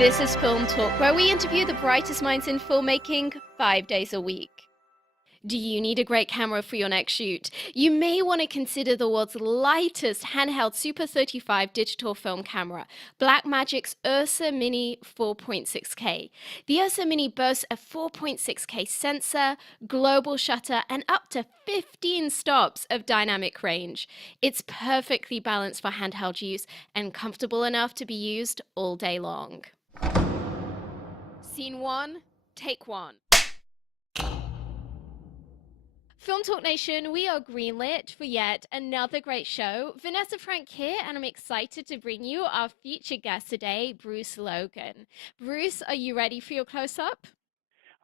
This is Film Talk, where we interview the brightest minds in filmmaking 5 days a week. Do you need a great camera for your next shoot? You may want to consider the world's lightest handheld Super 35 digital film camera, Blackmagic's Ursa Mini 4.6K. The Ursa Mini boasts a 4.6K sensor, global shutter, and up to 15 stops of dynamic range. It's perfectly balanced for handheld use and comfortable enough to be used all day long. Scene 1, take 1. Film Talk Nation, we are greenlit for yet another great show. Vanessa Frank here, and I'm excited to bring you our featured guest today, Bruce Logan. Bruce, are you ready for your close-up?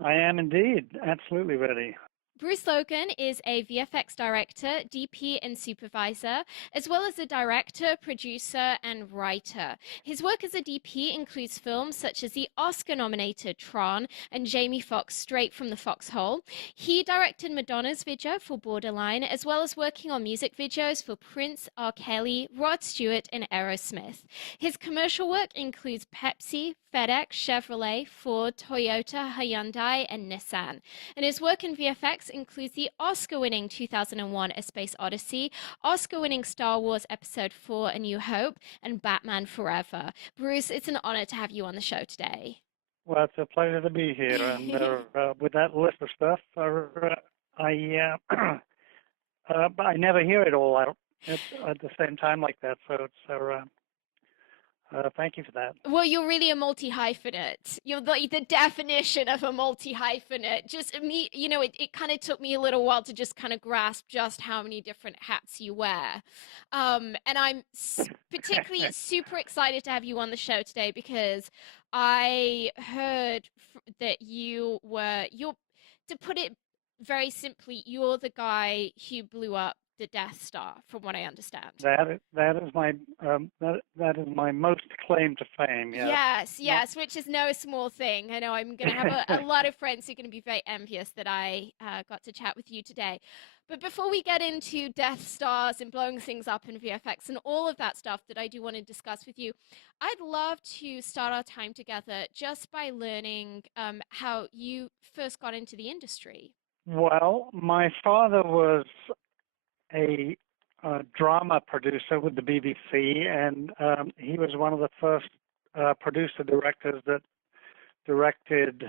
I am indeed. Absolutely ready. Bruce Logan is a VFX director, DP, and supervisor, as well as a director, producer, and writer. His work as a DP includes films such as the Oscar-nominated Tron and Jamie Foxx Straight from the Foxhole. He directed Madonna's video for Borderline, as well as working on music videos for Prince, R. Kelly, Rod Stewart, and Aerosmith. His commercial work includes Pepsi, FedEx, Chevrolet, Ford, Toyota, Hyundai, and Nissan. And his work in VFX includes the Oscar-winning 2001 A Space Odyssey, Oscar-winning Star Wars Episode 4 A New Hope, and Batman Forever. Bruce, it's an honor to have you on the show today. Well, it's a pleasure to be here. And with that list of stuff, but I never hear it all out at the same time like that. So thank you for that. Well, you're really a multi-hyphenate. You're the definition of a multi-hyphenate. Just me, it kind of took me a little while to just kind of grasp just how many different hats you wear. And I'm particularly super excited to have you on the show today because I heard that you're, to put it very simply, you're the guy who blew up the Death Star, from what I understand. That is my most claim to fame. Yes, which is no small thing. I know I'm going to have a lot of friends who are going to be very envious that I got to chat with you today. But before we get into Death Stars and blowing things up in VFX and all of that stuff that I do want to discuss with you, I'd love to start our time together just by learning how you first got into the industry. Well, my father was a drama producer with the BBC, and he was one of the first producer directors that directed.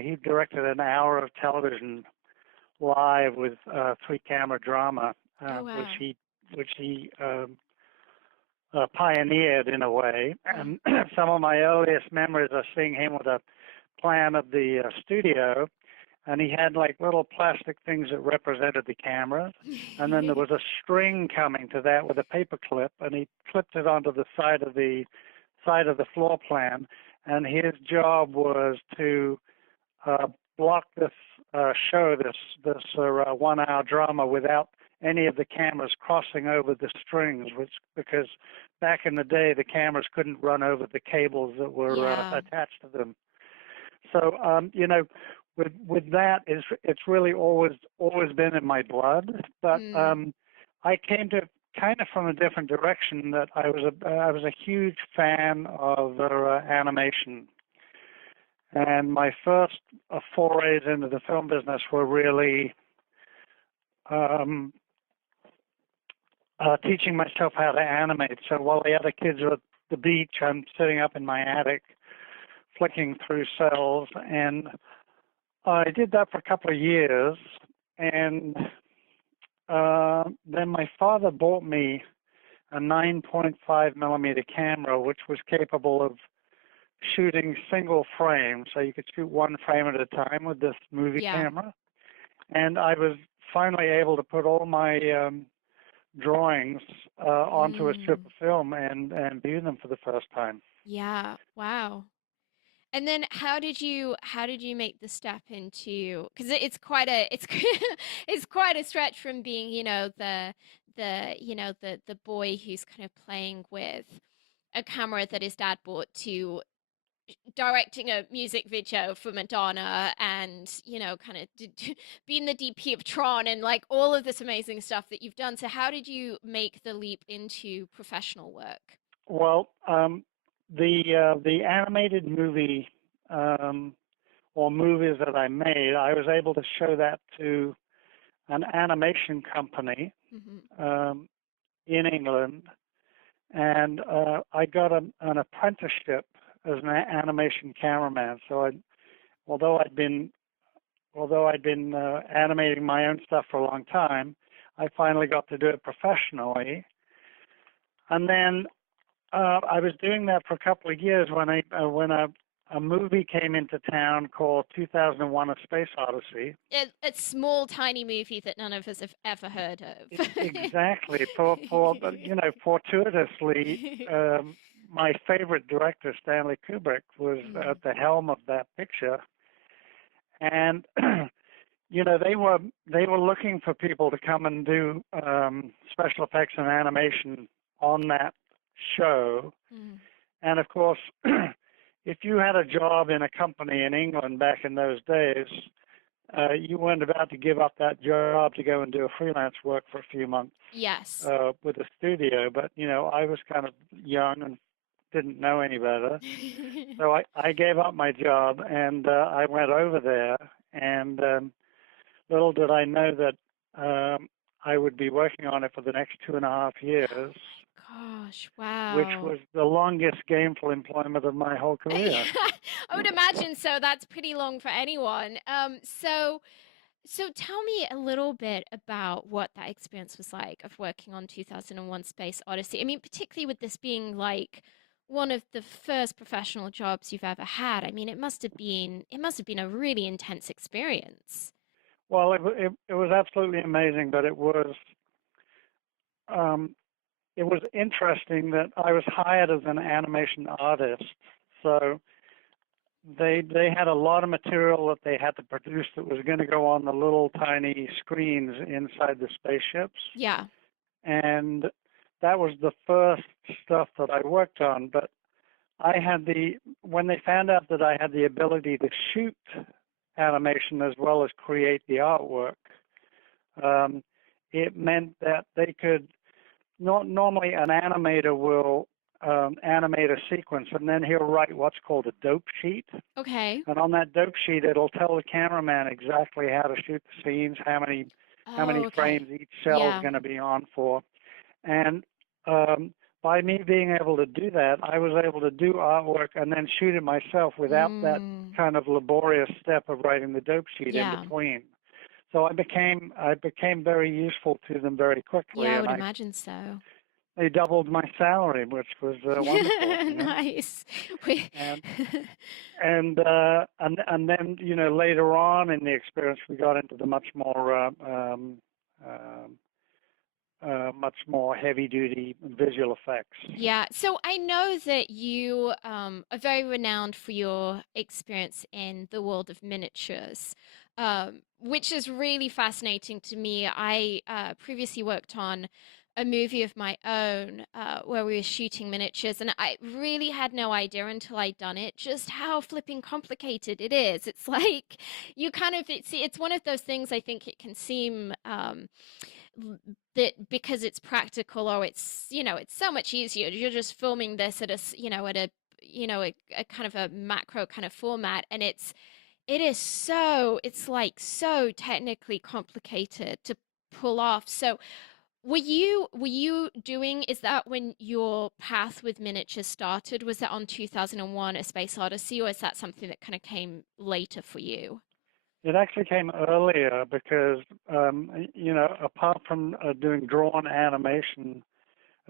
He directed an hour of television live with three-camera drama, Oh, wow. which he pioneered in a way. And some of my earliest memories are seeing him with a plan of the studio. And he had like little plastic things that represented the cameras. And then there was a string coming to that with a paper clip, and he clipped it onto the side of the floor plan. And his job was to block this show, this 1 hour drama without any of the cameras crossing over the strings, because back in the day, the cameras couldn't run over the cables that were attached to them. So, with that, it's really always been in my blood. But I came to kind of from a different direction. That I was a huge fan of animation, and my first forays into the film business were really teaching myself how to animate. So while the other kids are at the beach, I'm sitting up in my attic, flicking through cells, and I did that for a couple of years, and then my father bought me a 9.5 millimeter camera, which was capable of shooting single frame, so you could shoot one frame at a time with this movie camera. And I was finally able to put all my drawings onto a strip of film and view them for the first time. Yeah, wow. And then how did you make the step into, because it's quite a it's quite a stretch from being the boy who's kind of playing with a camera that his dad bought to directing a music video for Madonna and kind of being the DP of Tron and like all of this amazing stuff that you've done. So how did you make the leap into professional work? Well, the animated movie or movies that I made, I was able to show that to an animation company Hmm. in England, and I got an apprenticeship as an animation cameraman. So although I'd been animating my own stuff for a long time, I finally got to do it professionally. And then I was doing that for a couple of years when a movie came into town called 2001: A Space Odyssey. A small, tiny movie that none of us have ever heard of. Exactly. Fortuitously, my favorite director, Stanley Kubrick, was Mm. at the helm of that picture, and they were looking for people to come and do special effects and animation on that show. Mm. And of course, if you had a job in a company in England back in those days, you weren't about to give up that job to go and do a freelance work for a few months Yes. with a studio. But I was kind of young and didn't know any better, so I gave up my job and I went over there. And little did I know that I would be working on it for the next 2.5 years, Gosh, which wow. was the longest gainful employment of my whole Yeah, career. I would imagine so. That's pretty long for anyone. So tell me a little bit about what that experience was like of working on 2001: Space Odyssey. I mean, particularly with this being like one of the first professional jobs you've ever had. I mean, it must have been a really intense experience. Well, it was absolutely amazing, but um, it was interesting that I was hired as an animation artist. So they had a lot of material that they had to produce that was going to go on the little tiny screens inside the spaceships, Yeah. and that was the first stuff that I worked on. But when they found out that I had the ability to shoot animation as well as create the artwork, um, it meant that they could not normally an animator will animate a sequence and then he'll write what's called a dope sheet. Okay. And on that dope sheet, it'll tell the cameraman exactly how to shoot the scenes, how Oh, many okay. frames each cell is Yeah. going to be on for. And by me being able to do that, I was able to do artwork and then shoot it myself without that Mm. kind of laborious step of writing the dope sheet in Yeah. between. So I became very useful to them very quickly, Yeah, I and would I imagine so. they doubled my salary, which was wonderful. Nice. We And and then later on in the experience, we got into the um, much more heavy duty visual effects. Yeah, so I know that you are very renowned for your experience in the world of miniatures, which is really fascinating to me. I previously worked on a movie of my own where we were shooting miniatures, and I really had no idea until I'd done it just how flipping complicated it is. It's like you kind of it's one of those things I think it can seem that because it's practical or it's so much easier, you're just filming this at a kind of a macro kind of format, and it's like so technically complicated to pull off. So were you doing, is that when your path with miniatures started? Was that on 2001: A Space Odyssey, or is that something that kind of came later for you? It actually came earlier because apart from doing drawn animation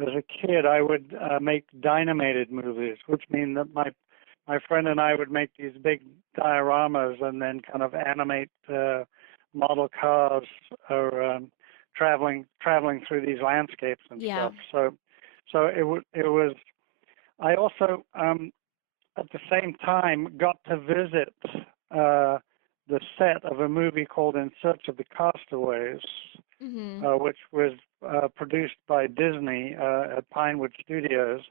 as a kid, I would make dynamated movies, which mean that my friend and I would make these big dioramas and then kind of animate model cars or traveling through these landscapes and Yeah. stuff. So it was. I also at the same time got to visit uh, the set of a movie called In Search of the Castaways, Mm-hmm. which was produced by Disney at Pinewood Studios.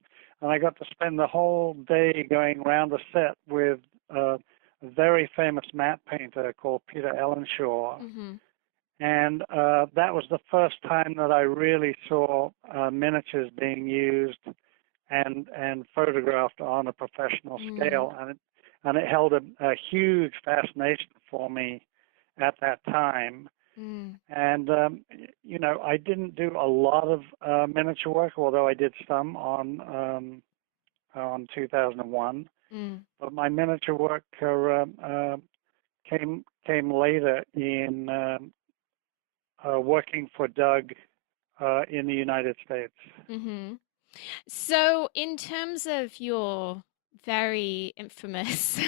And I got to spend the whole day going around the set with a very famous matte painter called Peter Ellenshaw. Mm-hmm. And that was the first time that I really saw miniatures being used and photographed on a professional Mm. scale, and it held a huge fascination for me at that time. Mm. And I didn't do a lot of miniature work, although I did some on 2001. Mm. But my miniature work came later in working for Doug in the United States. Mhm. So, in terms of your very infamous,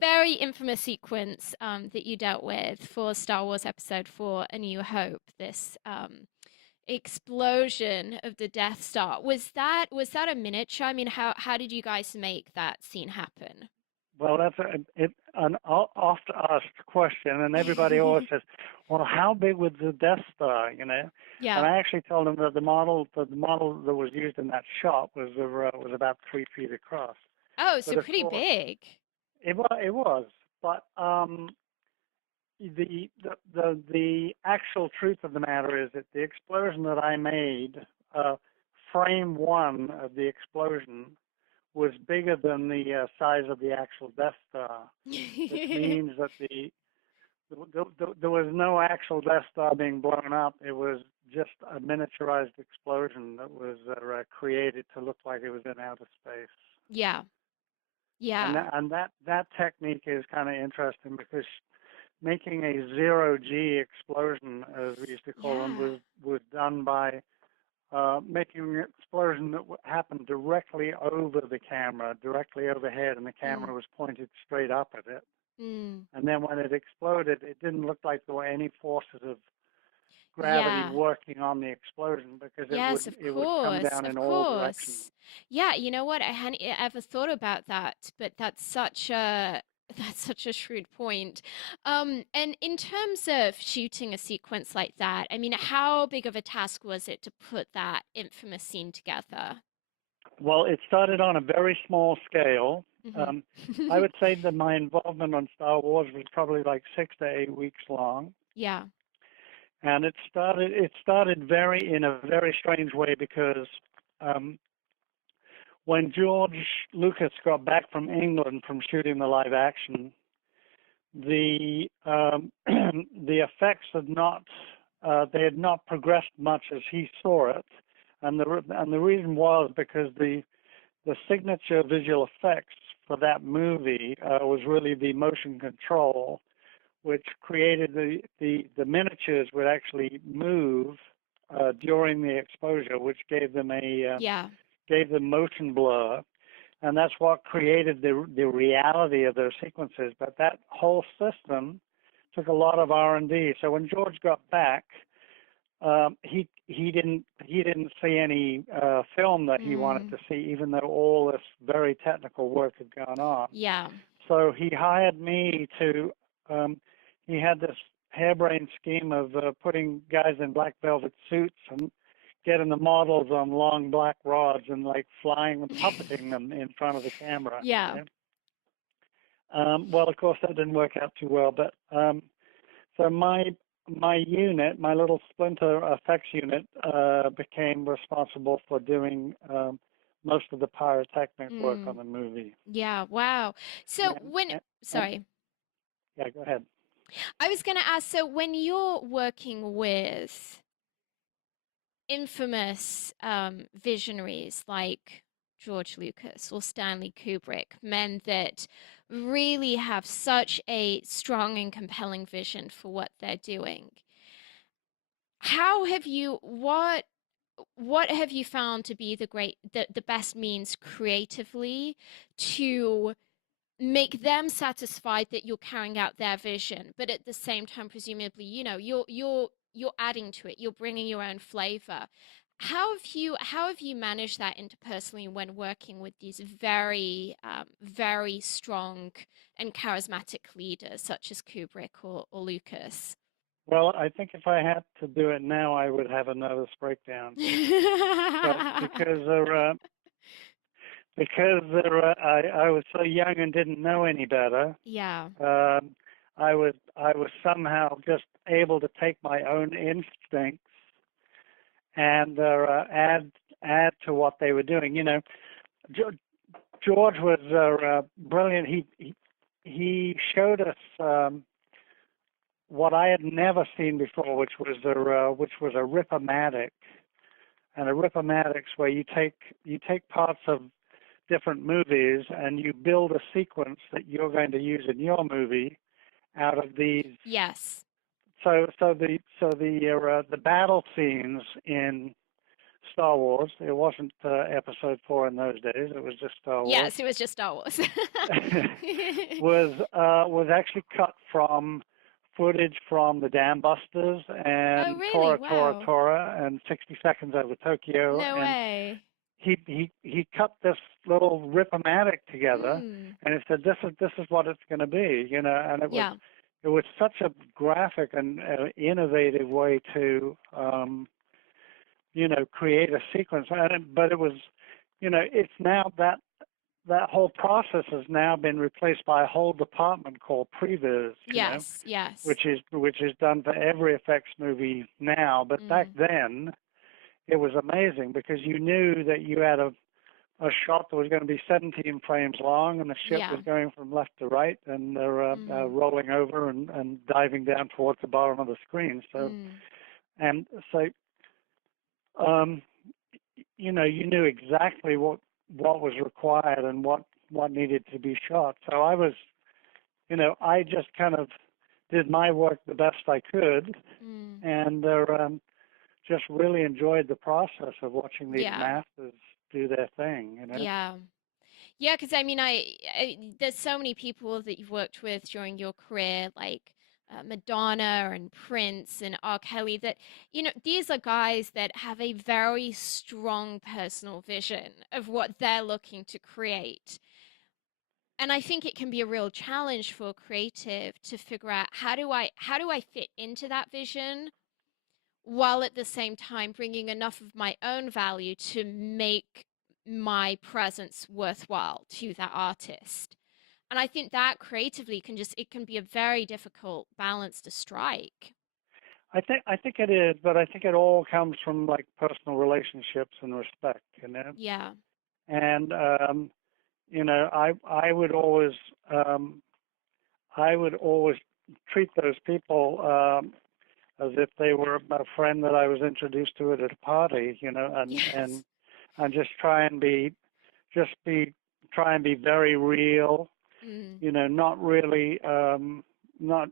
very infamous sequence that you dealt with for Star Wars Episode 4, A New Hope, this explosion of the Death Star, was that a miniature? I mean, how did you guys make that scene happen? Well, that's an oft asked question, and everybody always says, "Well, how big was the Death Star?" And Yeah. I actually told them that the model that was used in that shot was about 3 feet across. Oh, But so of pretty course, big. it was. But the actual truth of the matter is that the explosion that I made, frame one of the explosion, was bigger than the size of the actual Death Star, which means that there was no actual Death Star being blown up. It was just a miniaturized explosion that was created to look like it was in outer space. Yeah. And Yeah. that technique is kind of interesting because making a zero G explosion, as we used to call them, Yeah. was done by making an explosion that happened directly over the camera, directly overhead, and the Mm. camera was pointed straight up at it. Mm. And then when it exploded, it didn't look like there were any forces of gravity Yeah. working on the explosion because it would Yes, of it would come course, down of in all directions. course. Yeah, you know what? I hadn't ever thought about that, but that's such a that's such a shrewd point. And in terms of shooting a sequence like that, I mean, how big of a task was it to put that infamous scene together? Well, it started on a very small scale. Hmm. Um, I would say that my involvement on Star Wars was probably like 6 to 8 weeks long, Yeah. and it started very in a very strange way because um, when George Lucas got back from England from shooting the live action, the the effects had not progressed much as he saw it, and the reason was because the signature visual effects for that movie was really the motion control, which created the miniatures would actually move during the exposure, which Yeah. gave them motion blur, and that's what created the reality of those sequences. But that whole system took a lot of R&D. So when George got back, he didn't see any film that he wanted Mm. to see, even though all this very technical work had gone on. Yeah. So he hired me to. He had this harebrained scheme of putting guys in black velvet suits and getting the models on long black rods and like flying and puppeting them in front of the camera. Yeah. Well, of course, that didn't work out too well, but so my unit, my little splinter effects unit, became responsible for doing most of the pyrotechnic work on Mm. the movie. Yeah. Wow. So And, when, and, and sorry. yeah, go ahead. I was going to ask, so when you're working with infamous visionaries like George Lucas or Stanley Kubrick, men that really have such a strong and compelling vision for what they're doing, how have you what have you found to be the best means creatively to make them satisfied that you're carrying out their vision, but at the same time, presumably, you're adding to it, you're bringing your own flavor. How have you managed that interpersonally when working with these very very strong and charismatic leaders such as Kubrick or Lucas? Well, I think if I had to do it now, I would have a nervous breakdown. But I was so young and didn't know any better, Yeah. um, I was somehow just able to take my own instincts and add to what they were doing. George was brilliant. He showed us what I had never seen before, which was a rip-o-matic. And a rip-o-matic's where you take parts of different movies and you build a sequence that you're going to use in your movie out of these. Yes. So the battle scenes in Star Wars. It wasn't Episode 4 in those days. It was just Star Wars. Yes, it was just Star Wars. was actually cut from footage from the Dam Busters Oh, and really? Tora Tora Wow. Tora and 60 Seconds Over Tokyo, No and way. he cut this little rip-o-matic together, Mm. and he said this is what it's going to be, and Yeah. it was such a graphic and innovative way to create a sequence. But it was, it's now that whole process has now been replaced by a whole department called previs, Yes, yes. which is done for every effects movie now. But back Mm. then, it was amazing because you knew that you had a shot that was going to be 17 frames long, and the ship Yeah. was going from left to right, and they're Mm. rolling over and diving down towards the bottom of the screen. Mm. And so um, you knew exactly what was required and what needed to be shot. So I just kind of did my work the best I could, Mm. and just really enjoyed the process of watching these Yeah. masters do their thing. Yeah. Yeah, because I mean, there's so many people that you've worked with during your career, like Madonna and Prince and R. Kelly, that, these are guys that have a very strong personal vision of what they're looking to create. And I think it can be a real challenge for a creative to figure out how do I fit into that vision while at the same time bringing enough of my own value to make my presence worthwhile to that artist. And I think that creatively it can be a very difficult balance to strike. I think it is, but I think it all comes from like personal relationships and respect. Yeah. And I would always um, treat those people as if they were a friend that I was introduced to at a party, and Yes. just try and be very real, Mm. not really not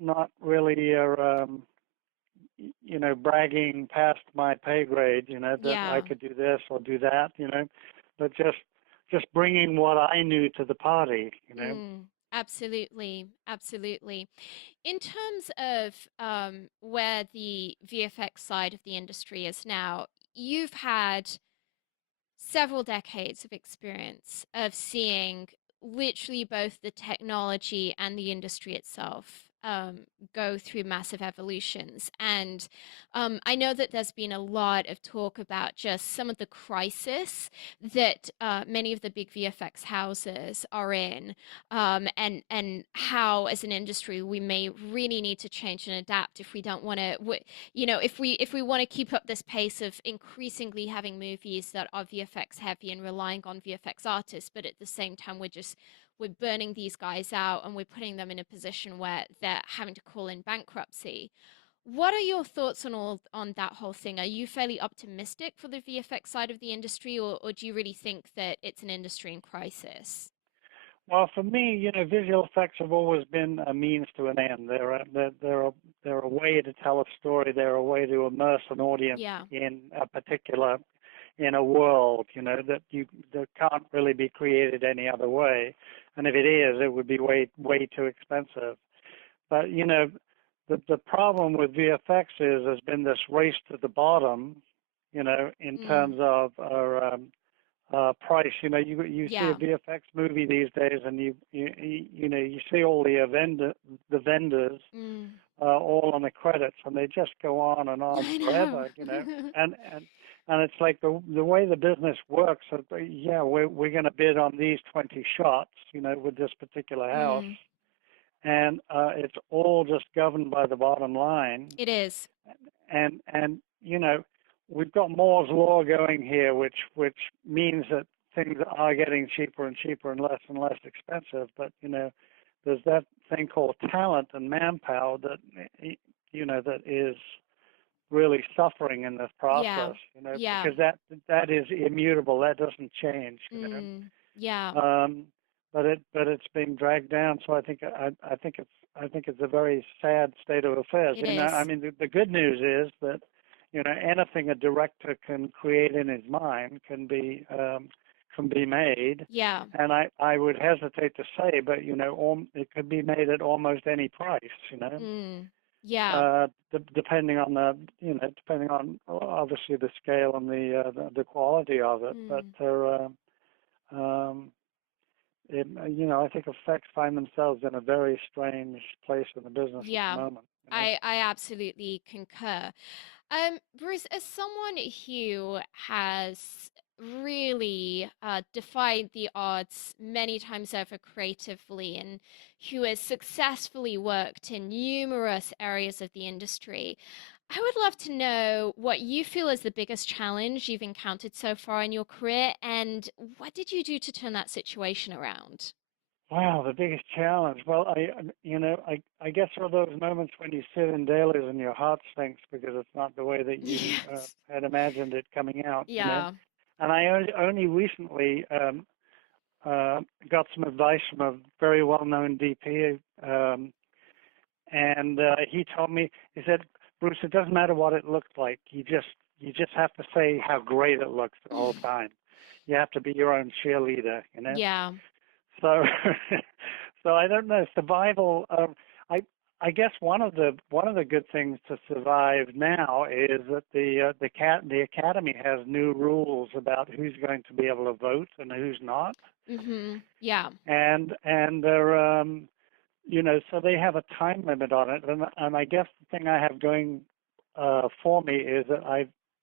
not really bragging past my pay grade, that I Yeah. could do this or do that, but just bringing what I knew to the party. Mm. Absolutely. Absolutely. In terms of where the VFX side of the industry is now, you've had several decades of experience of seeing literally both the technology and the industry itself go through massive evolutions. And I know that there's been a lot of talk about just some of the crisis that many of the big VFX houses are in, and how, as an industry, we may really need to change and adapt if we don't want to, if we want to keep up this pace of increasingly having movies that are VFX heavy and relying on VFX artists, but at the same time we're burning these guys out and we're putting them in a position where they're having to call in bankruptcy. What are your thoughts on that whole thing? Are you fairly optimistic for the VFX side of the industry, or do you really think that it's an industry in crisis? Well, for me, visual effects have always been a means to an end. They're a way to tell a story. They're a way to immerse an audience Yeah. in a world, that can't really be created any other way. And if it is, it would be way too expensive. But the problem with VFX has been this race to the bottom, in Mm. terms of our price. You see a Yeah. VFX movie these days, and you see all the vendors Mm. all on the credits, and they just go on I know. forever. And it's like the way the business works. Yeah, we're going to bid on these 20 shots, with this particular house, Mm. and it's all just governed by the bottom line. It is. And we've got Moore's law going here, which means that things are getting cheaper and cheaper and less expensive. But there's that thing called talent and manpower that that is really suffering in this Yeah. process. Yeah. Because that is immutable. That doesn't change. Yeah. But it's being dragged down. So I think it's a very sad state of affairs. It I is. mean, the good news is that anything a director can create in his mind can be made, Yeah. and I would hesitate to say, but it could be made at almost any price. Yeah. Depending on depending on obviously the scale and the quality of it, but Mm. um, I think effects find themselves in a very strange place in the business at the Yeah. moment. I absolutely concur. Bruce, as someone who has really defied the odds many times over creatively and who has successfully worked in numerous areas of the industry, I would love to know what you feel is the biggest challenge you've encountered so far in your career, and what did you do to turn that situation around? Wow, the biggest challenge. Well, I guess there are those moments when you sit in dailies and your heart sinks because it's not the way that you Yes. had imagined it coming out. Yeah. And I only recently got some advice from a very well-known DP, and he told me, he said, Bruce, it doesn't matter what it looks like. You just have to say how great it looks the whole time. You have to be your own cheerleader. Yeah. So, so I don't know. Survival. I guess one of the good things to survive now is that the academy has new rules about who's going to be able to vote and who's not, Yeah. and they're so they have a time limit on it, and I guess the thing I have going for me is that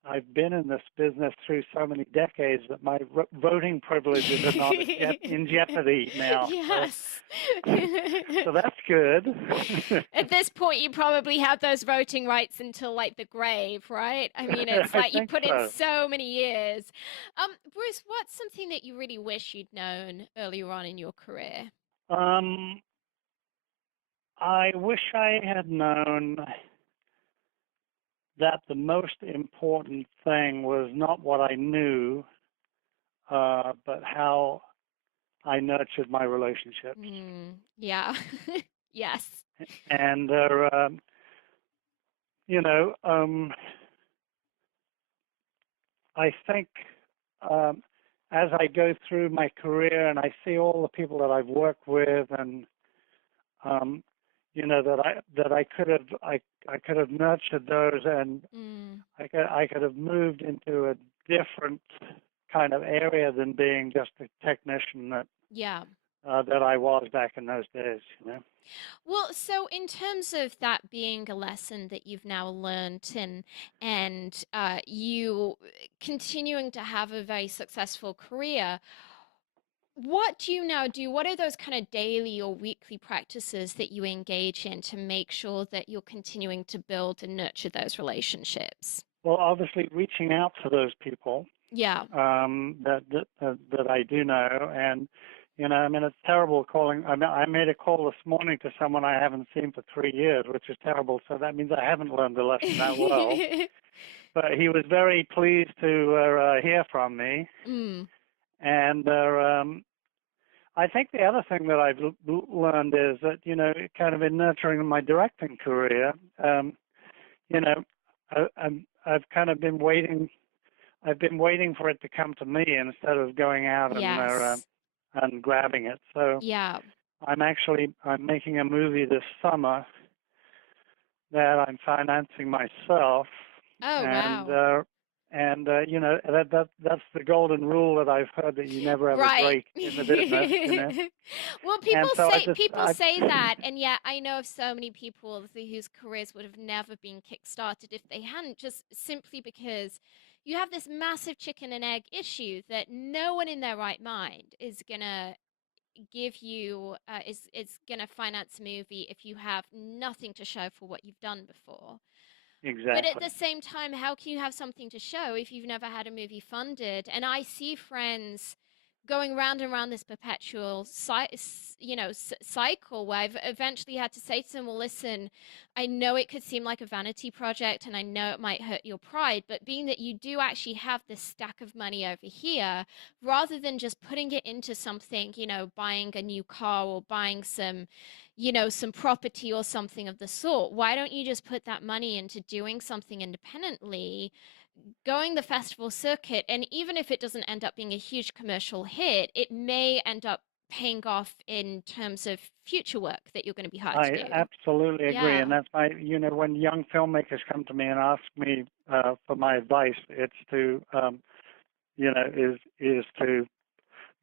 I've been in this business through so many decades that my voting privileges are not in jeopardy now. So Yes. so that's good. At this point, you probably have those voting rights until like the grave, right? I mean, it's I like you think put in so. so many years. Bruce, what's something that you really wish you'd known earlier on in your career? Um, I wish I had known that the most important thing was not what I knew, but how I nurtured my relationships. Yeah. Yes. And you know, I think um, as I go through my career and I see all the people that I've worked with, and um, that I could have nurtured those, and Mm, I could have moved into a different kind of area than being just a technician yeah. that I was back in those days. Well, so in terms of that being a lesson that you've now learned and you continuing to have a very successful career, what do you now do? What are those kind of daily or weekly practices that you engage in to make sure that you're continuing to build and nurture those relationships? Well, obviously reaching out to those people Yeah. that I do know, and I mean, it's terrible calling. I made a call this morning to someone I haven't seen for 3 years, which is terrible. So that means I haven't learned the lesson that well. But he was very pleased to hear from me, Mm, and I think the other thing that I've learned is that kind of in nurturing my directing career, you know, I've kind of been waiting. I've been waiting for it to come to me instead of going out yes. and grabbing it. So Yeah. I'm making a movie this summer that I'm financing myself, Oh, and wow. that's the golden rule that I've heard, that you never ever Right. break in the business. Well, And so people say that, and yet I know of so many people whose careers would have never been kickstarted if they hadn't, just simply because you have this massive chicken and egg issue that no one in their right mind is gonna give you is gonna finance a movie if you have nothing to show for what you've done before. But at exactly. the same time, how can you have something to show if you've never had a movie funded? And I see friends going round and round this perpetual cycle where I've eventually had to say to them, well, listen, I know it could seem like a vanity project and I know it might hurt your pride, but being that you do actually have this stack of money over here, rather than just putting it into something, buying a new car or buying some property or something of the sort, why don't you just put that money into doing something independently, going the festival circuit? And even if it doesn't end up being a huge commercial hit, it may end up paying off in terms of future work that you're going to be hired to I do. absolutely agree, Yeah. and that's my, when young filmmakers come to me and ask me for my advice, it's to, is to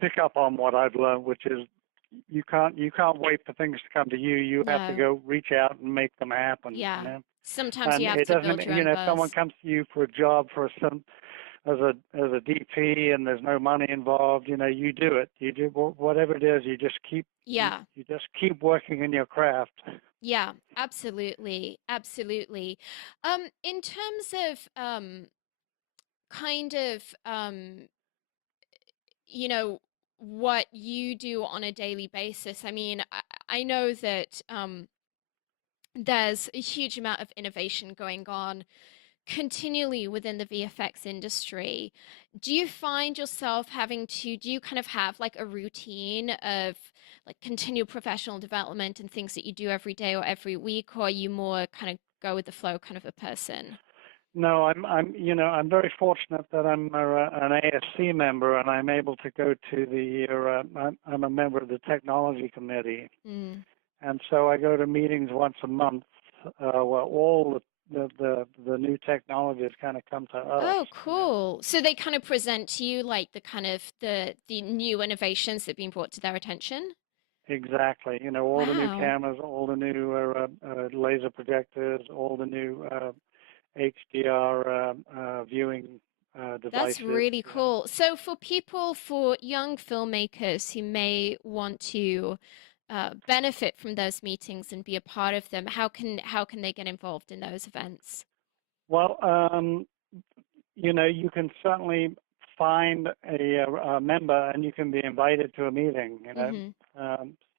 pick up on what I've learned, which is you can't wait for things to come to you. You have to No. go reach out and make them happen. Yeah. Sometimes you And have it to doesn't, build your own if someone buzz. comes to you for a job for some as a DP and there's no money involved, you do it. You do whatever it is. You just keep you, Yeah. you just keep working in your craft. Yeah, absolutely. Absolutely. In terms of kind of you know what you do on a daily basis. I mean, I know that there's a huge amount of innovation going on continually within the VFX industry. Do you find yourself having to, do you kind of have like a routine of like continual professional development and things that you do every day or every week, or are you more kind of go with the flow kind of a person? No, I'm very fortunate that an ASC member and I'm able to go to I'm a member of the technology committee, Mm. and so I go to meetings once a month, where all the new technologies kind of come to us. Oh, cool. So they kind of present to you like the kind of the new innovations that have been brought to their attention. Exactly. All the new Wow. cameras, all the new laser projectors, all the new HDR viewing That's devices. really cool. So for young filmmakers who may want to benefit from those meetings and be a part of them, how can they get involved in those events? Well, you can certainly find a member and you can be invited to a meeting. Hmm.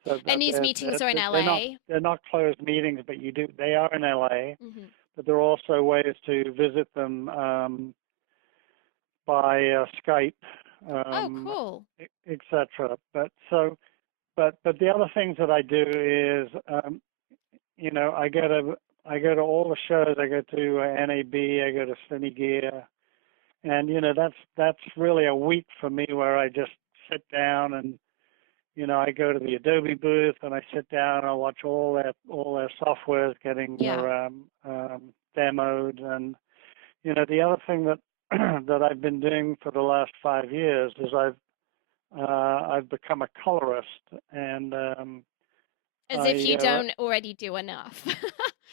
So And that these meetings are in they're not LA. they're not closed meetings, but they are in LA. Hmm. But there are also ways to visit them by Skype, Oh, um, cool. etc. But the other things that I do is, I go to all the shows. I go to NAB. I go to Cinegear, and that's really a week for me where I just sit down and I go to the Adobe booth and I sit down and I watch all their softwares getting Yeah. demoed. And the other thing that that I've been doing for the last 5 years is I've become a colorist, and As if I you don't already do enough.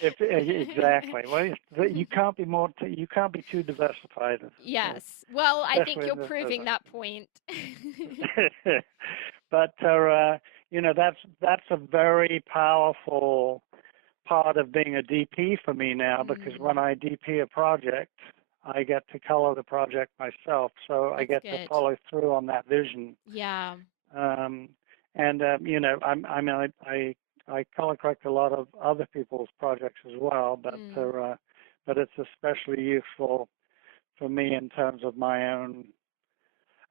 if exactly. Well, you can't be too diversified, Yes. Well, I think especially you're in this proving business. that point. But that's a very powerful part of being a DP for me now, because when Mm, I DP a project, I get to color the project myself, so I that's get to good. follow through on that vision. Yeah. Um, and I mean, I color correct a lot of other people's projects as well, Mm, but it's especially useful for me in terms of my own.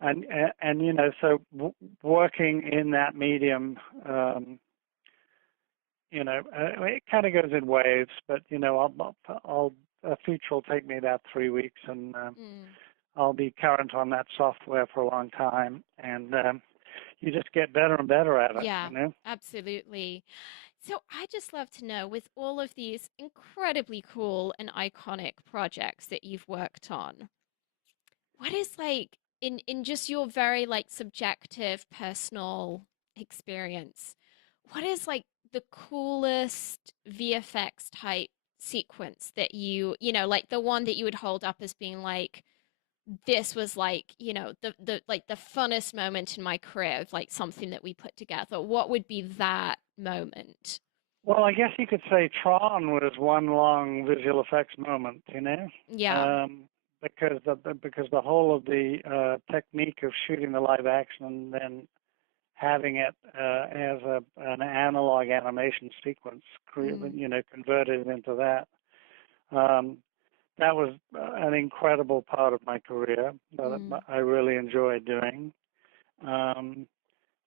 And so working in that medium, it kind of goes in waves. But a feature will take me about 3 weeks, and mm. I'll be current on that software for a long time, and you just get better and better at it. Yeah, absolutely. So I just love to know, with all of these incredibly cool and iconic projects that you've worked on, what is like in just your very like subjective personal experience, what is like the coolest VFX type sequence that like the one that you would hold up as being like, this was like, the like the funnest moment in my career of like something that we put together? What would be that moment? Well, I guess you could say Tron was one long visual effects moment, Yeah. um, because the whole of the technique of shooting the live action and then having it as an analog animation sequence, Mm, converted into that. Um, that was an incredible part of my career that mm, I really enjoyed doing. Um,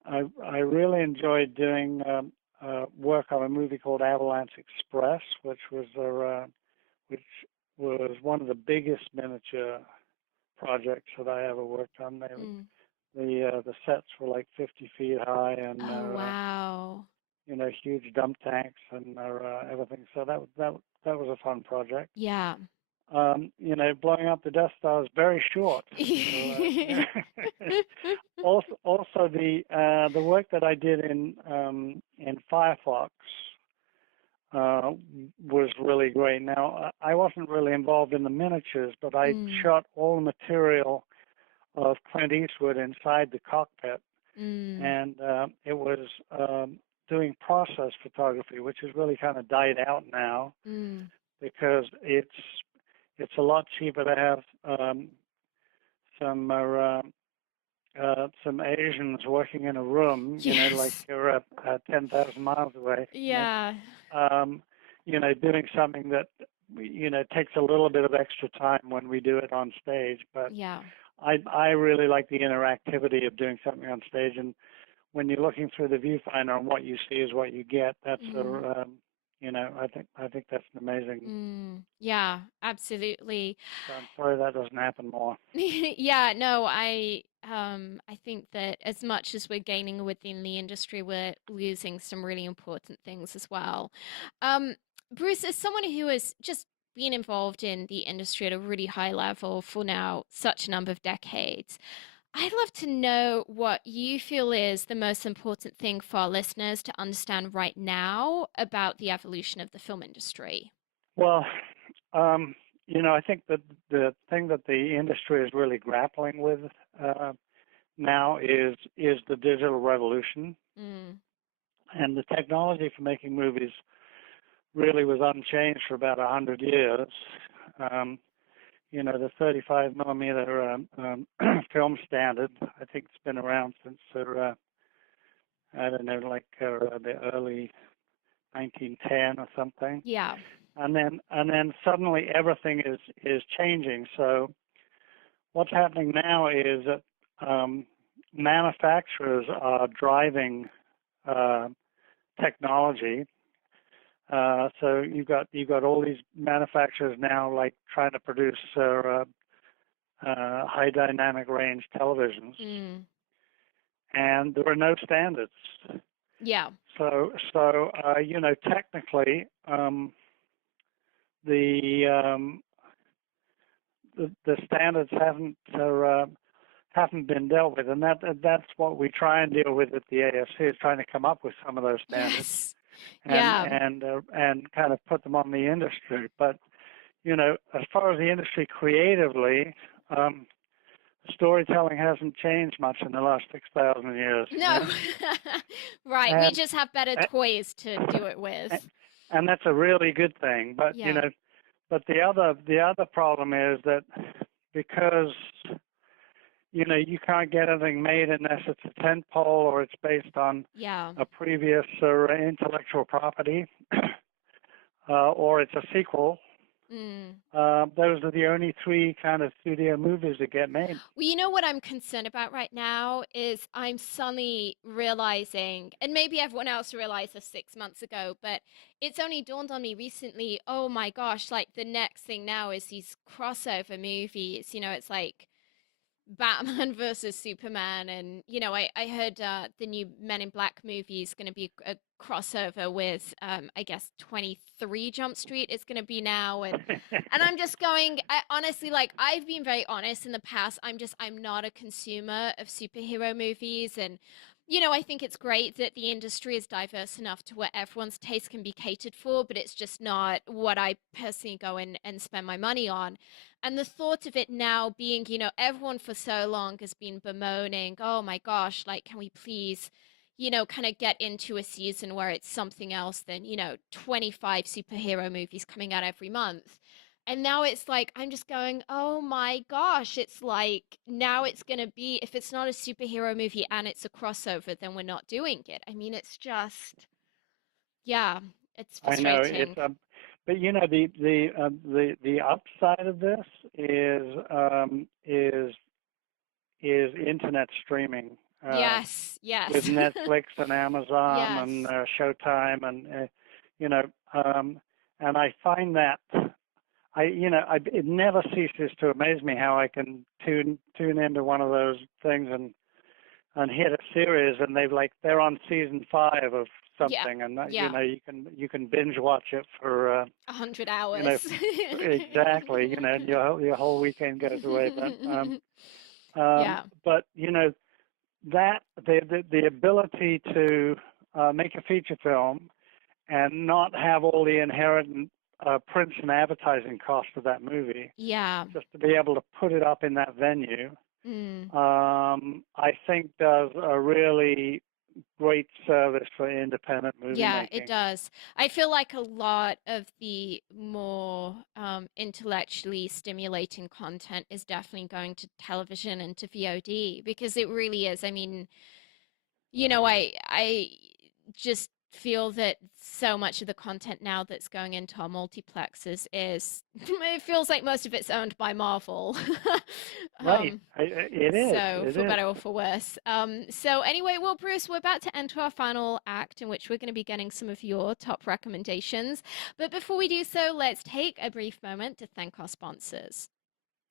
I really enjoyed doing work on a movie called Avalanche Express, which was one of the biggest miniature projects that I ever worked on. mm. The sets were like 50 feet high, and Oh, wow. huge dump tanks and everything. So that was a fun project. Yeah. Blowing up the Death Star is very short. So also the work that I did in Firefox uh, was really great. Now I wasn't really involved in the miniatures, but I Mm, shot all the material of Clint Eastwood inside the cockpit, mm, and it was doing process photography, which has really kind of died out now mm. because it's a lot cheaper to have some uh, some Asians working in a room, like Yes. you're 10,000 miles away, Yeah. um, doing something that, takes a little bit of extra time when we do it on stage. But Yeah. I really like the interactivity of doing something on stage. And when you're looking through the viewfinder and what you see is what you get, Mm, I think that's amazing. yeah, absolutely. So I'm sorry that doesn't happen more. Yeah, no, I think that as much as we're gaining within the industry, we're losing some really important things as well. Um, Bruce, as someone who has just been involved in the industry at a really high level for now such a number of decades, I'd love to know what you feel is the most important thing for our listeners to understand right now about the evolution of the film industry. Well, um, I think that the thing that the industry is really grappling with uh, now is the digital revolution, Mm, and the technology for making movies really was unchanged for about 100 years. Um, the 35 millimeter film standard, I think it's been around since I don't know, like the early 1910 or something. yeah. And then suddenly everything is changing. So what's happening now is that manufacturers are driving uh, technology. So you've got all these manufacturers now like trying to produce high dynamic range televisions, Mm, and there are no standards. yeah. So technically, the, the standards haven't been dealt with, and that's what we try and deal with at the AFC, is trying to come up with some of those standards Yes. and Yeah. and kind of put them on the industry. But as far as the industry creatively, storytelling hasn't changed much in the last 6,000 years. No. Right. We And just have better toys to do it with. and that's a really good thing. But Yeah. the other problem is that because you can't get anything made unless it's a tent pole or it's based on Yeah. a previous intellectual property, or it's a sequel. Mm. Those are the only three kind of studio movies that get made. Well, you know what I'm concerned about right now is I'm suddenly realizing, and maybe everyone else realized this 6 months ago, but it's only dawned on me recently. Oh my gosh, like the next thing now is these crossover movies. It's like Batman versus Superman, and I heard the new Men in Black movie is going to be a crossover with I guess 23 Jump Street is going to be now, and I'm just going, I honestly, like, I've been very honest in the past. I'm not a consumer of superhero movies, and I think it's great that the industry is diverse enough to where everyone's taste can be catered for, but it's just not what I personally go in and spend my money on. And the thought of it now being, everyone for so long has been bemoaning, oh my gosh, like, can we please, kind of get into a season where it's something else than, 25 superhero movies coming out every month. And now it's like, I'm just going, oh my gosh, it's like now it's going to be, if it's not a superhero movie and it's a crossover, then we're not doing it. I mean, it's just, yeah, it's I know it's frustrating. but the upside of this is internet streaming. Yes, With yes, Netflix and Amazon and yes. Showtime and you know and I find that it never ceases to amaze me how I can tune into one of those things and hit a series and they're on season 5 of Yeah, something and yeah. you can binge watch it for 100 you know hours. exactly and your whole weekend goes away Yeah, but that the ability to make a feature film and not have all the inherent print and advertising cost of that movie, yeah. just to be able to put it up in that venue, Mm. I think does a really great service for independent movie Yeah, it making. does. I feel like a lot of the more intellectually stimulating content is definitely going to television and to VOD because it really is. I mean, I just feel that so much of the content now that's going into our multiplexes is it feels like most of it's owned by Marvel. Right, um, it is. so It for is. better or for worse. So anyway, well, Bruce, we're about to enter our final act in which we're going to be getting some of your top recommendations. But before we do so, let's take a brief moment to thank our sponsors.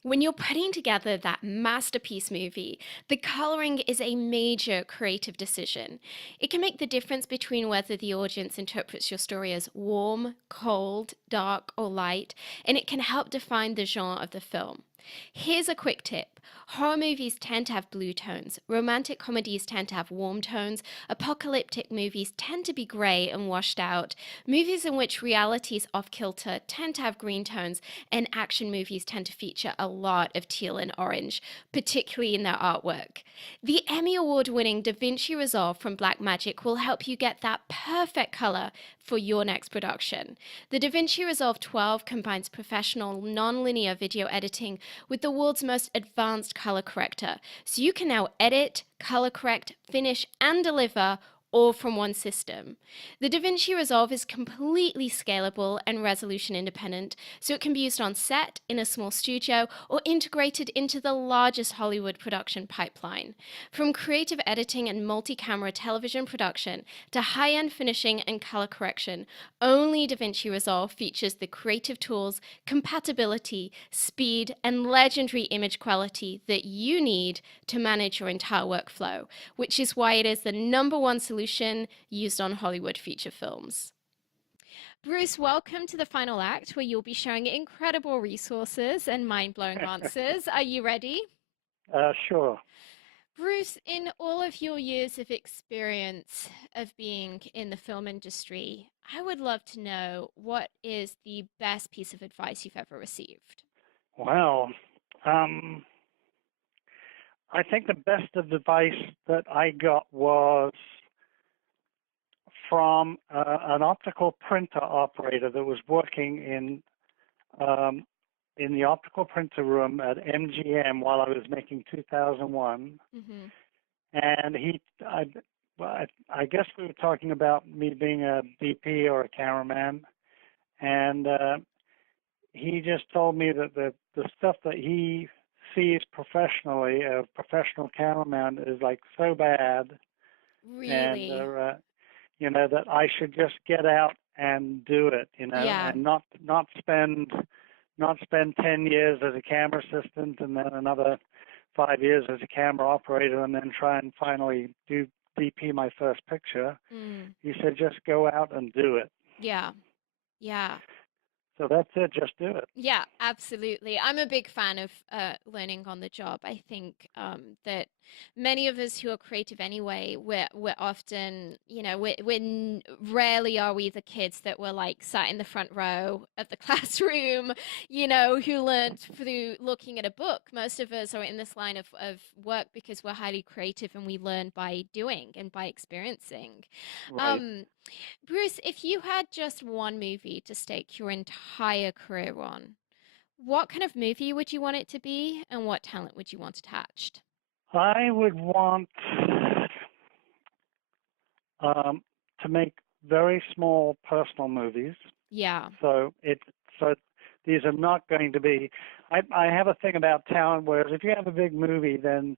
When you're putting together that masterpiece movie, the coloring is a major creative decision. It can make the difference between whether the audience interprets your story as warm, cold, dark, or light, and it can help define the genre of the film. Here's a quick tip. Horror movies tend to have blue tones, romantic comedies tend to have warm tones, apocalyptic movies tend to be grey and washed out, movies in which reality is off kilter tend to have green tones, and action movies tend to feature a lot of teal and orange, particularly in their artwork. The Emmy Award winning Da Vinci Resolve from Blackmagic will help you get that perfect color for your next production. The Da Vinci Resolve 12 combines professional non-linear video editing with the world's most advanced color corrector, so you can now edit, color correct, finish, and deliver all from one system. The DaVinci Resolve is completely scalable and resolution independent, so it can be used on set, in a small studio, or integrated into the largest Hollywood production pipeline. From creative editing and multi-camera television production to high-end finishing and color correction, only DaVinci Resolve features the creative tools, compatibility, speed, and legendary image quality that you need to manage your entire workflow, which is why it is the #1 solution used on Hollywood feature films. Bruce, welcome to the final act where you'll be sharing incredible resources and mind blowing answers. Are you ready? Sure. Bruce, in all of your years of experience of being in the film industry, I would love to know what is the best piece of advice you've ever received? Well, um, I think the best advice that I got was from an optical printer operator that was working um, in the optical printer room at MGM while I was making 2001, Mm-hmm. and I guess we were talking about me being a DP or a cameraman, and he just told me that the stuff that he sees professionally, a professional cameraman, is like so bad, and Really? that I should just get out and do it, Yeah. and not spend 10 years as a camera assistant and then another 5 years as a camera operator and then try and finally do DP my first picture. Mm. He said just go out and do it. Yeah. Yeah. So that's it. Just do it. Yeah, absolutely. I'm a big fan of learning on the job. I think that many of us who are creative anyway, we're often, rarely are we the kids that were like sat in the front row of the classroom, who learned through looking at a book. Most of us are in this line of work because we're highly creative and we learn by doing and by experiencing. Right. Um, Bruce, if you had just one movie to stake your entire career on, what kind of movie would you want it to be, and what talent would you want attached? I would want um, to make very small personal movies. Yeah. So so these are not going to be. I have a thing about talent, whereas if you have a big movie, then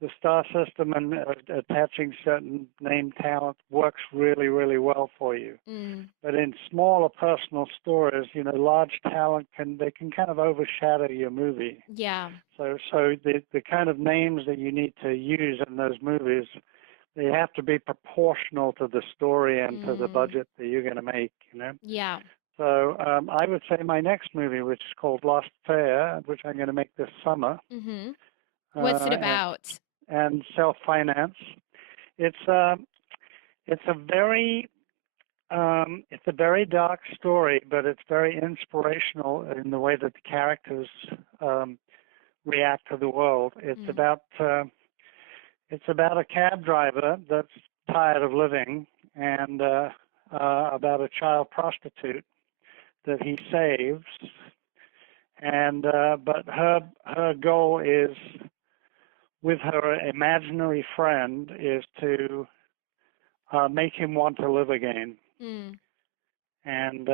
the star system and attaching certain name talent works really, really well for you. Mm, But in smaller personal stories, large talent can kind of overshadow your movie. yeah. So the kind of names that you need to use in those movies, they have to be proportional to the story and to the Mm, budget that you're going to make. yeah. So I would say my next movie, which is called Lost Fair, which I'm going to make this summer, Mm-hmm. What's it uh, about? and self-finance. It's uh, it's a very dark story, but it's very inspirational in the way that the characters um, react to the world. Mm, It's about a cab driver that's tired of living, and about a child prostitute that he saves. And but her goal is, with her imaginary friend, is to make him want to live again. mm. And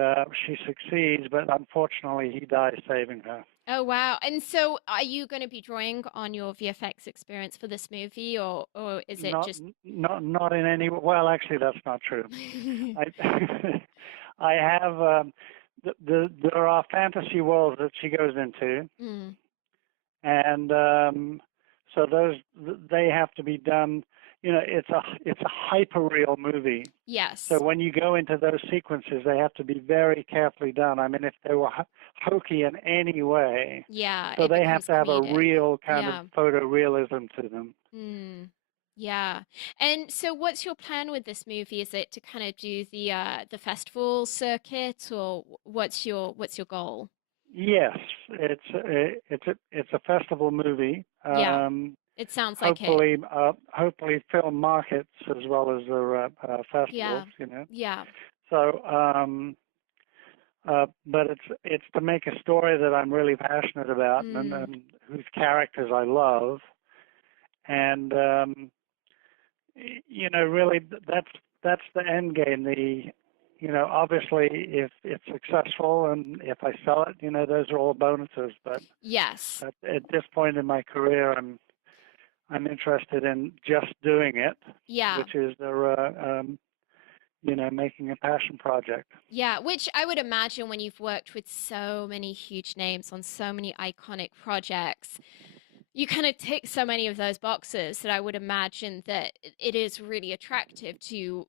she succeeds, but unfortunately, he dies saving her. Oh, wow. And so are you going to be drawing on your VFX experience for this movie, or is it Not, just not in any. Well, actually, that's not true. I, I have. There are fantasy worlds that she goes into, Mm, and so those they have to be done. It's a hyper real movie. So yes. when you go into those sequences, they have to be very carefully done. I mean, if they were hokey in any way, Yeah, so it they have becomes to have a comedic. real kind of Yeah. photorealism to them. Mm, yeah. And so what's your plan with this movie? Is it to kind of do the festival circuit, or what's your goal? Yes, it's a festival movie. Yeah, it sounds like it. Hopefully film markets as well as the Yeah. festivals. Yeah. So, but it's to make a story that I'm really passionate about, Mm, and whose characters I love, and really that's the end game. Obviously, if it's successful and if I sell it, those are all bonuses. But yes. at this point in my career, I'm interested in just doing it, Yeah. which is making a passion project. Yeah, which I would imagine when you've worked with so many huge names on so many iconic projects, you kind of tick so many of those boxes that I would imagine that it is really attractive to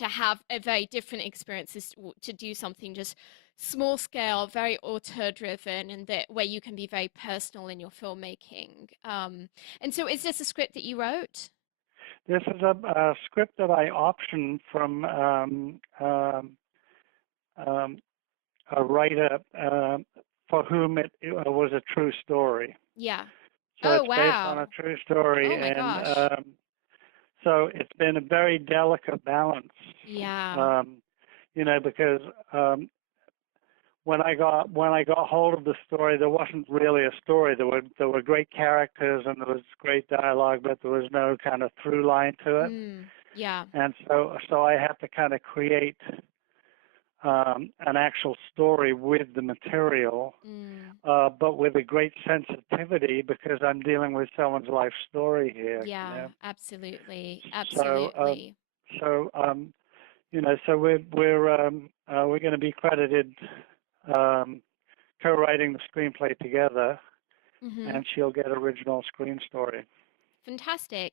have a very different experiences to do something just small scale, very auteur driven, and that where you can be very personal in your filmmaking. And so, is this a script that you wrote? This is a script that I optioned from um, a writer for whom it was a true story. Yeah. So Oh it's based on a wow. true story, Oh my and gosh. so it's been a very delicate balance, Yeah. um, because when I got hold of the story, there wasn't really a story. There were great characters and there was great dialogue, but there was no kind of through line to it. Yeah. And so I had to kind of create an actual story with the material, Mm. but with a great sensitivity because I'm dealing with someone's life story here. Yeah, absolutely. So Absolutely. so so we're going to be credited um, co-writing the screenplay together, Mm-hmm. and she'll get original screen story. Fantastic.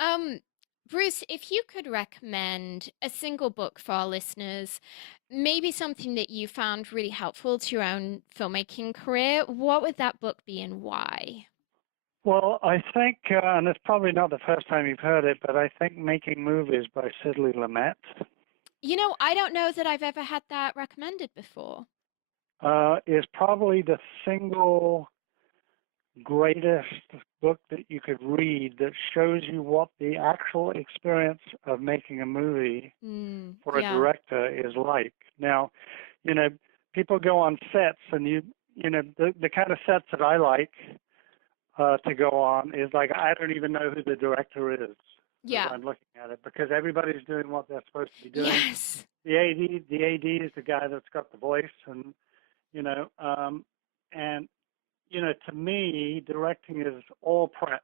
Um, Bruce, if you could recommend a single book for our listeners, maybe something that you found really helpful to your own filmmaking career, what would that book be and why? Well, I think, and it's probably not the first time you've heard it, but I think Making Movies by Sidley Lumet I don't know that I've ever had that recommended before. is probably the single greatest book that you could read that shows you what the actual experience of making a movie for a Yeah. director is like. Now, you know, people go on sets and the kind of sets that I like to go on is like I don't even know who the director is as Yeah. I'm looking at it because everybody's doing what they're supposed to be doing. Yes. The AD is the guy that's got the voice, and you know, and to me, directing is all prep.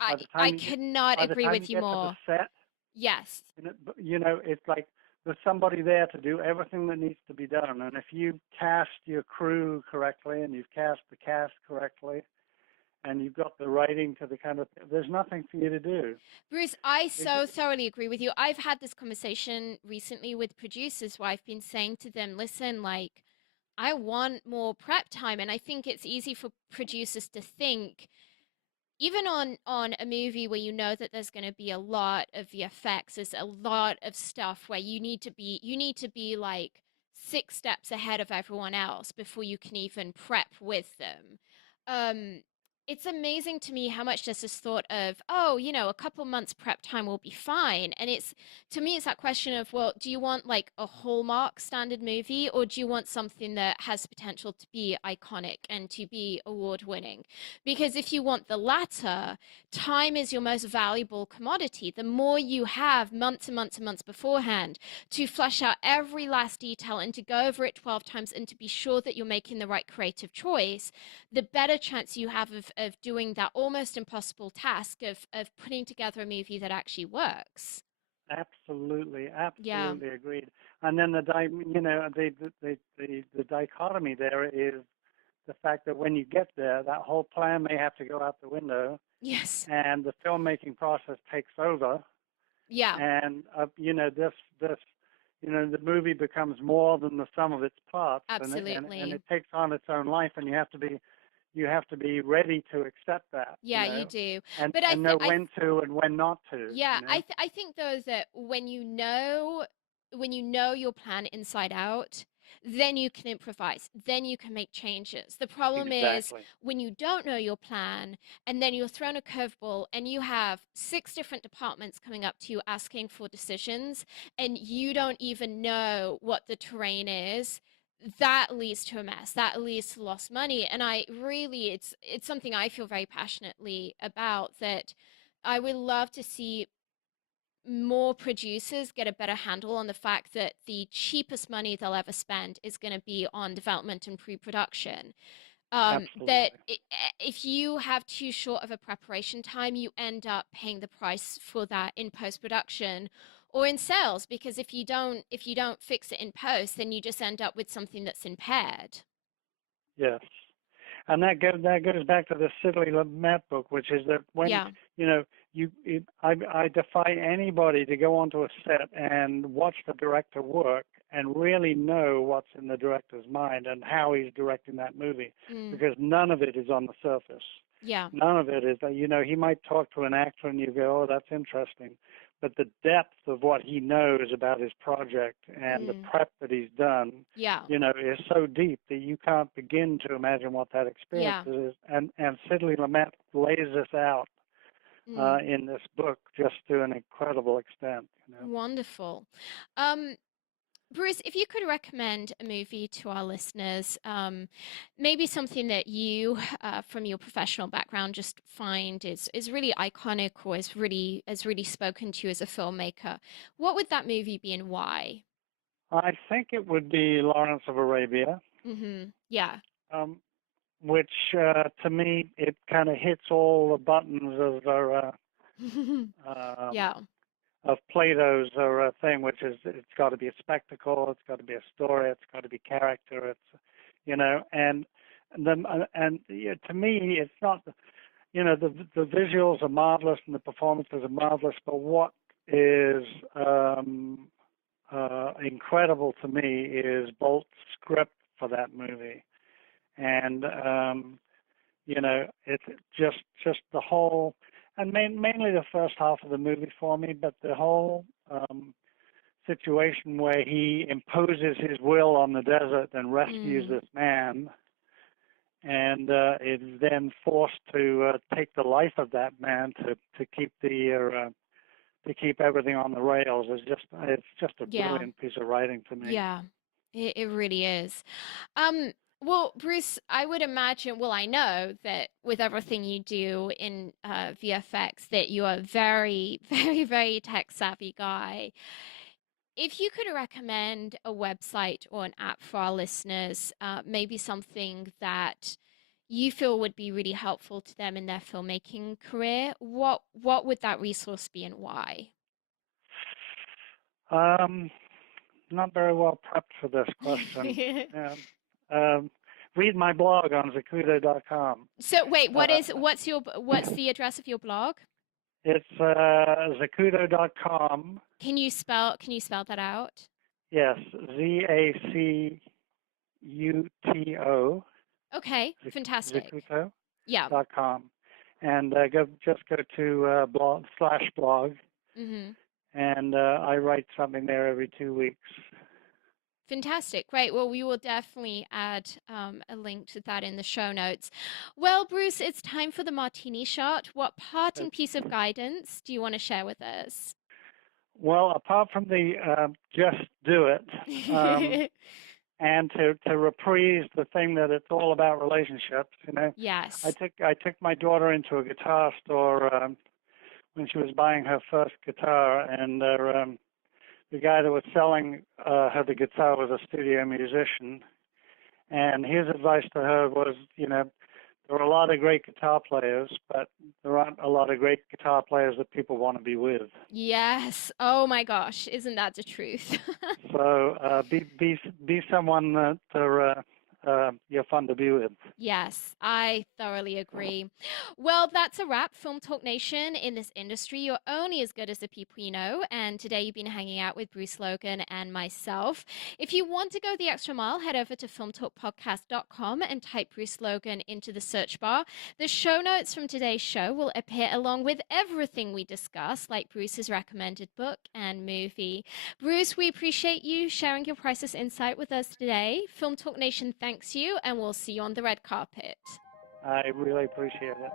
I By the I time you get could not by the agree time you with you get to the more. set, Yes. it's like there's somebody there to do everything that needs to be done. And if you cast your crew correctly and you've cast the cast correctly and you've got the writing to the kind of, there's nothing for you to do. Bruce, I so thoroughly agree with you. I've had this conversation recently with producers where I've been saying to them, listen, like, I want more prep time. And I think it's easy for producers to think, even on a movie where you know that there's going to be a lot of VFX, there's a lot of stuff where you need to be like 6 steps ahead of everyone else before you can even prep with them. um it's amazing to me how much there's this thought of, oh, a couple months prep time will be fine. And it's, to me, it's that question of, well, do you want like a Hallmark standard movie, or do you want something that has potential to be iconic and to be award winning? Because if you want the latter, time is your most valuable commodity. The more you have months and months and months beforehand to flesh out every last detail and to go over it 12 times and to be sure that you're making the right creative choice, the better chance you have of doing that almost impossible task of putting together a movie that actually works. Absolutely, Yeah. absolutely agreed. And then the dichotomy there is the fact that when you get there, that whole plan may have to go out the window, Yes. and the filmmaking process takes over, Yeah. and the movie becomes more than the sum of its parts, and Absolutely. it takes on its own life, and you have to be ready to accept that, Yeah, you do. and But I know think I when to and when not to, Yeah, I think though that when you know your plan inside out, then you can improvise, then you can make changes. The problem is Exactly. when you don't know your plan and then you're thrown a curveball and you have 6 different departments coming up to you asking for decisions and you don't even know what the terrain is. That leads to a mess. That leads to lost money. And I really, it's something I feel very passionately about, that I would love to see more producers get a better handle on the fact that the cheapest money they'll ever spend is going to be on development and pre-production. That Absolutely. if you have too short of a preparation time, you end up paying the price for that in post-production or in sales, because if you don't fix it in post, then you just end up with something that's impaired. Yes. And that goes back to the Sidley Lumet book, which is that when Yeah. you know I defy anybody to go onto a set and watch the director work and really know what's in the director's mind and how he's directing that movie, Mm. because none of it is on the surface. Yeah. None of it is that he might talk to an actor and you go, oh, that's interesting, but the depth of what he knows about his project and the Mm. prep that he's done, Yeah. is so deep that you can't begin to imagine what that experience Yeah. is. And Sidley Lumet lays this out Mm. in this book just to an incredible extent. Wonderful. Bruce, if you could recommend a movie to our listeners, maybe something that you, from your professional background, just find is really iconic or has really spoken to you as a filmmaker, what would that movie be and why? I think it would be Lawrence of Arabia, Yeah. um, which to me it kind of hits all the buttons um, Yeah. of Plato's thing, which is it's got to be a spectacle, it's got to be a story, it's got to be character, to me it's not, the visuals are marvelous and the performances are marvelous, but what is incredible to me is Bolt's script for that movie, and it's just the whole, and mainly the first half of the movie for me, but the whole situation where he imposes his will on the desert and rescues this man, and is then forced to take the life of that man to keep to keep everything on the rails. It's just a brilliant piece of writing to me. Yeah, it really is. Well, Bruce, I would imagine, well, I know that with everything you do in VFX, that you are a very, very, very tech savvy guy. If you could recommend a website or an app for our listeners, maybe something that you feel would be really helpful to them in their filmmaking career, what would that resource be and why? Not very well prepped for this question. Read my blog on zacuto.com. So wait, what's the address of your blog? It's zacuto.com. Can you spell that out? Yes, ZACUTO. Okay, fantastic. Zacuto.com. Yeah. And just go to blog, and I write something there every 2 weeks. Fantastic. Great. Well, we will definitely add a link to that in the show notes. Well, Bruce, it's time for the martini shot. What parting piece of guidance do you want to share with us? Well, apart from the just do it, and to reprise the thing that it's all about relationships, Yes. I took my daughter into a guitar store when she was buying her first guitar, and the guy that was selling her the guitar was a studio musician, and his advice to her was, there are a lot of great guitar players, but there aren't a lot of great guitar players that people want to be with. Yes. Oh my gosh, isn't that the truth? So be someone that you're fun to be with. Yes, I thoroughly agree. Well, that's a wrap, Film Talk Nation. In this industry, you're only as good as the people you know. And today you've been hanging out with Bruce Logan and myself. If you want to go the extra mile, head over to filmtalkpodcast.com and type Bruce Logan into the search bar. The show notes from today's show will appear along with everything we discuss, like Bruce's recommended book and movie. Bruce, we appreciate you sharing your priceless insight with us today. Film Talk Nation thanks you, and we'll see you on the red carpet. I really appreciate it.